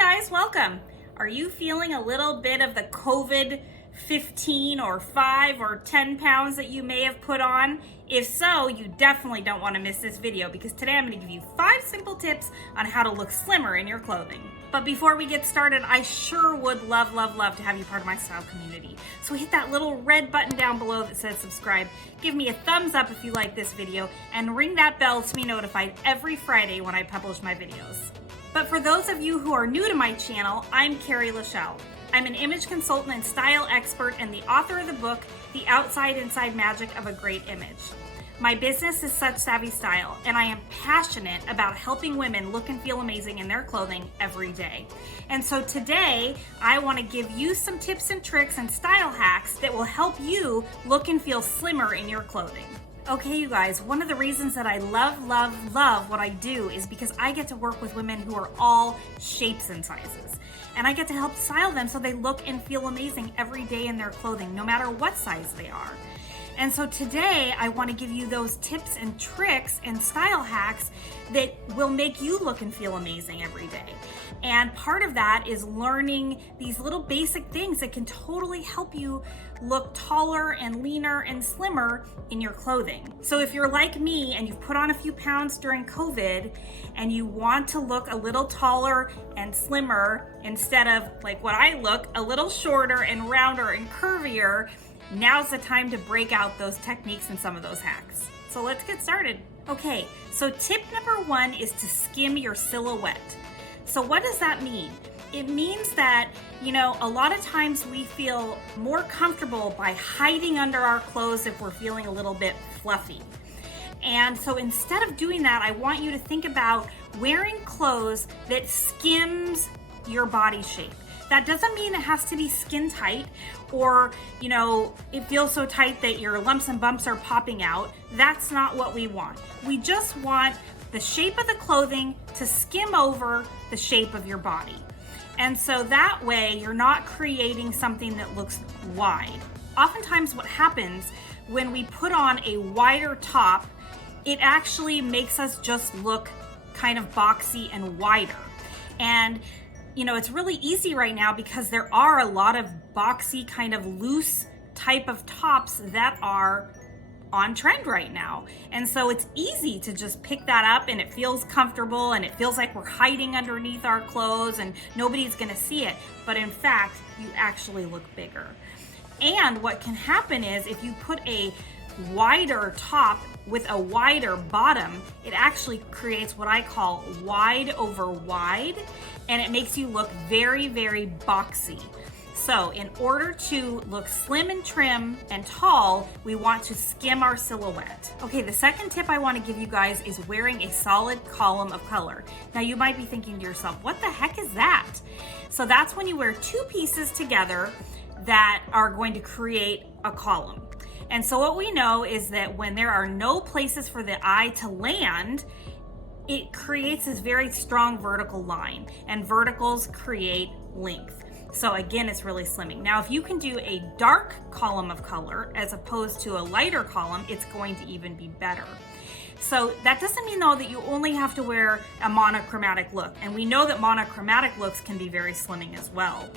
guys, welcome. Are you feeling a little bit of the COVID 15 or 5 or 10 pounds that you may have put on? If so, you definitely don't want to miss this video because today I'm going to give you 5 simple tips on how to look slimmer in your clothing. But before we get started, I sure would love to have you part of my style community. So hit that little red button down below that says subscribe. Give me a thumbs up if you like this video and ring that bell to be notified every Friday when I publish my videos. But for those of you who are new to my channel, I'm Carrie LaShell. I'm an image consultant and style expert and the author of the book, The Outside Inside Magic of a Great Image. My business is SuchSavvyStyle, and I am passionate about helping women look and feel amazing in their clothing every day. And so today, I want to give you some tips and tricks and style hacks that will help you look and feel slimmer in your clothing. Okay, you guys, one of the reasons that I love what I do is because I get to work with women who are all shapes and sizes. And I get to help style them so they look and feel amazing every day in their clothing, no matter what size they are. And so today, I want to give you those tips and tricks and style hacks that will make you look and feel amazing every day. And part of that is learning these little basic things that can totally help you look taller and leaner and slimmer in your clothing. So if you're like me and you've put on a few pounds during COVID and you want to look a little taller and slimmer instead of like what I look, a little shorter and rounder and curvier, now's the time to break out those techniques and some of those hacks. So let's get started. Okay, so tip number 1 is to skim your silhouette. So what does that mean? It means that, a lot of times we feel more comfortable by hiding under our clothes if we're feeling a little bit fluffy. And so instead of doing that, I want you to think about wearing clothes that skims your body shape. That doesn't mean it has to be skin tight or, it feels so tight that your lumps and bumps are popping out. That's not what we want. We just want the shape of the clothing to skim over the shape of your body. And so that way you're not creating something that looks wide. Oftentimes what happens when we put on a wider top, it actually makes us just look kind of boxy and wider. And it's really easy right now because there are a lot of boxy, kind of loose type of tops that are on trend right now. And so it's easy to just pick that up and it feels comfortable and it feels like we're hiding underneath our clothes and nobody's gonna see it. But in fact, you actually look bigger. And what can happen is if you put a wider top with a wider bottom, it actually creates what I call wide over wide, and it makes you look very boxy. So in order to look slim and trim and tall, we want to skim our silhouette. Okay, the second tip I want to give you guys is wearing a solid column of color. Now you might be thinking to yourself, what the heck is that? So that's when you wear 2 pieces together that are going to create a column. And so what we know is that when there are no places for the eye to land, it creates this very strong vertical line, and verticals create length. So again, it's really slimming. Now, if you can do a dark column of color as opposed to a lighter column, it's going to even be better. So that doesn't mean though that you only have to wear a monochromatic look. And we know that monochromatic looks can be very slimming as well.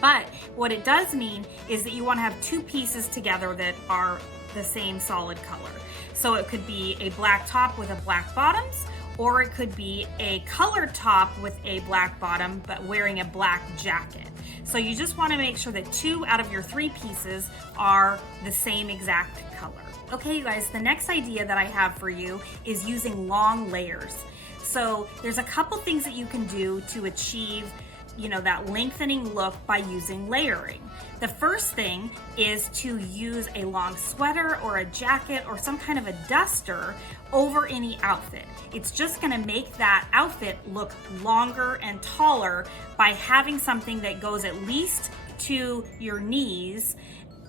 But what it does mean is that you want to have 2 pieces together that are the same solid color. So it could be a black top with a black bottoms, or it could be a colored top with a black bottom but wearing a black jacket. So you just want to make sure that 2 out of your 3 pieces are the same exact color. Okay, you guys, the next idea that I have for you is using long layers. So there's a couple things that you can do to achieve that lengthening look by using layering. The first thing is to use a long sweater or a jacket or some kind of a duster over any outfit. It's just gonna make that outfit look longer and taller by having something that goes at least to your knees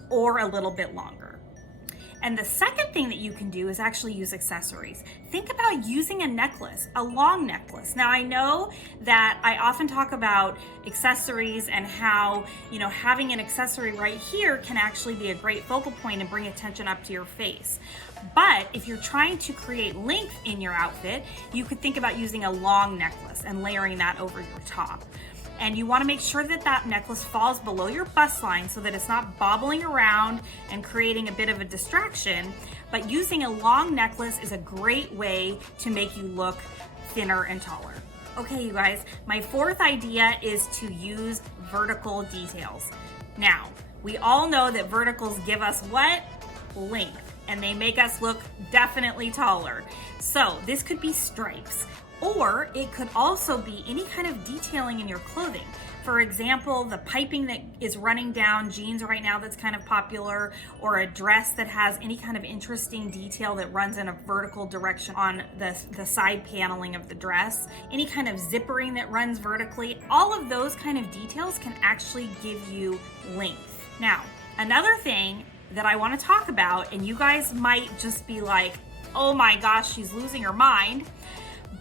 or a little bit longer. And the second thing that you can do is actually use accessories. Think about using a necklace, a long necklace. Now I know that I often talk about accessories and how, having an accessory right here can actually be a great focal point and bring attention up to your face. But if you're trying to create length in your outfit, you could think about using a long necklace and layering that over your top. And you want to make sure that that necklace falls below your bust line so that it's not bobbling around and creating a bit of a distraction. But using a long necklace is a great way to make you look thinner and taller. Okay, you guys, my fourth idea is to use vertical details. Now, we all know that verticals give us what? Length, and they make us look definitely taller. So this could be stripes. Or it could also be any kind of detailing in your clothing. For example, the piping that is running down jeans right now that's kind of popular, or a dress that has any kind of interesting detail that runs in a vertical direction on the side paneling of the dress, any kind of zippering that runs vertically, all of those kind of details can actually give you length. Now, another thing that I want to talk about, and you guys might just be like, oh my gosh, she's losing her mind.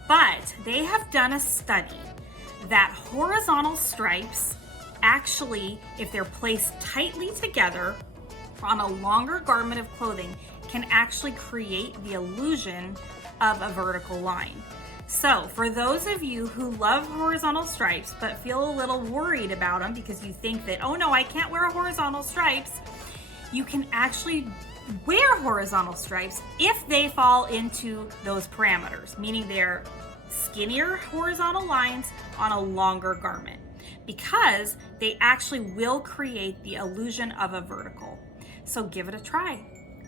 But they have done a study that horizontal stripes actually, if they're placed tightly together on a longer garment of clothing, can actually create the illusion of a vertical line. So for those of you who love horizontal stripes but feel a little worried about them because you think that, oh no, I can't wear horizontal stripes, you can actually wear horizontal stripes if they fall into those parameters, meaning they're skinnier horizontal lines on a longer garment, because they actually will create the illusion of a vertical. So give it a try.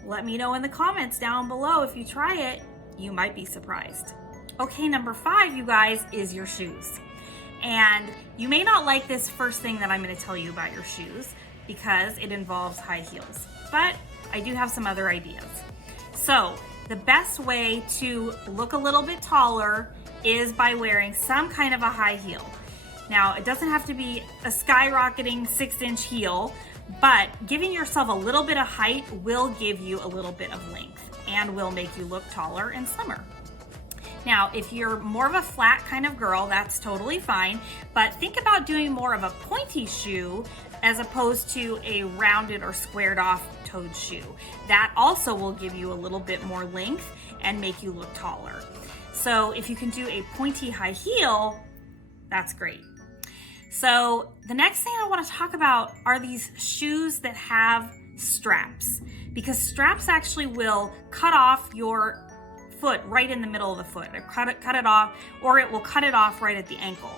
Let me know in the comments down below if you try it. You might be surprised. Okay, number 5, you guys, is your shoes. And you may not like this first thing that I'm going to tell you about your shoes because it involves high heels, but I do have some other ideas. So the best way to look a little bit taller is by wearing some kind of a high heel. Now, it doesn't have to be a skyrocketing 6-inch heel, but giving yourself a little bit of height will give you a little bit of length and will make you look taller and slimmer. Now, if you're more of a flat kind of girl, that's totally fine, but think about doing more of a pointy shoe as opposed to a rounded or squared off toed shoe. That also will give you a little bit more length and make you look taller. So if you can do a pointy high heel, that's great. So the next thing I want to talk about are these shoes that have straps, because straps actually will cut off your foot right in the middle of the foot, or cut it off, or it will cut it off right at the ankle.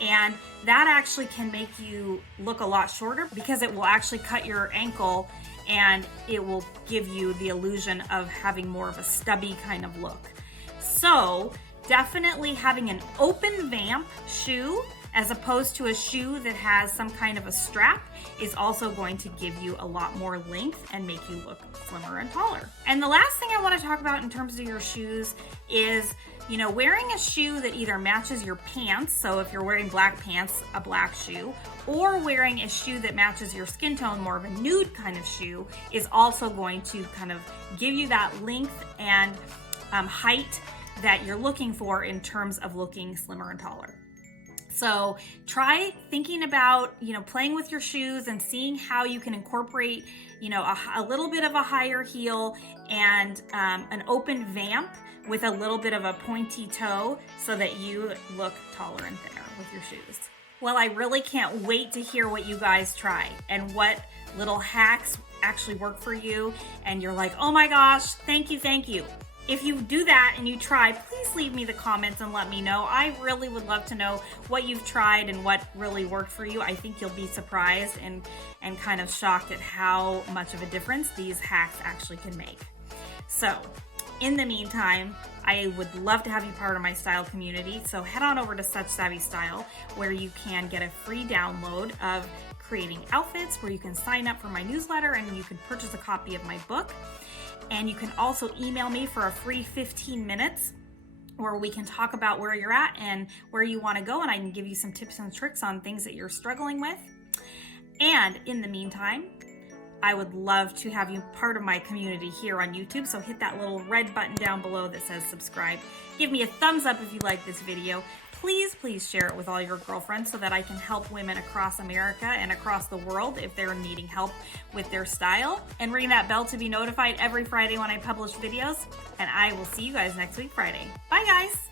And that actually can make you look a lot shorter because it will actually cut your ankle and it will give you the illusion of having more of a stubby kind of look. So definitely having an open vamp shoe as opposed to a shoe that has some kind of a strap is also going to give you a lot more length and make you look slimmer and taller. And the last thing I want to talk about in terms of your shoes is, wearing a shoe that either matches your pants, so if you're wearing black pants, a black shoe, or wearing a shoe that matches your skin tone, more of a nude kind of shoe, is also going to kind of give you that length and height that you're looking for in terms of looking slimmer and taller. So try thinking about, playing with your shoes and seeing how you can incorporate, a little bit of a higher heel and an open vamp with a little bit of a pointy toe so that you look taller and thinner with your shoes. Well, I really can't wait to hear what you guys try and what little hacks actually work for you. And you're like, oh my gosh, thank you. If you do that and you try, please leave me the comments and let me know. I really would love to know what you've tried and what really worked for you. I think you'll be surprised and kind of shocked at how much of a difference these hacks actually can make. So in the meantime, I would love to have you part of my style community. So head on over to SuchSavvyStyle, where you can get a free download of creating outfits, where you can sign up for my newsletter and you can purchase a copy of my book. And you can also email me for a free 15 minutes where we can talk about where you're at and where you want to go, and I can give you some tips and tricks on things that you're struggling with. And in the meantime, I would love to have you part of my community here on YouTube, so hit that little red button down below that says subscribe. Give me a thumbs up if you like this video. Please, please share it with all your girlfriends so that I can help women across America and across the world if they're needing help with their style. And ring that bell to be notified every Friday when I publish videos. And I will see you guys next week, Friday. Bye, guys.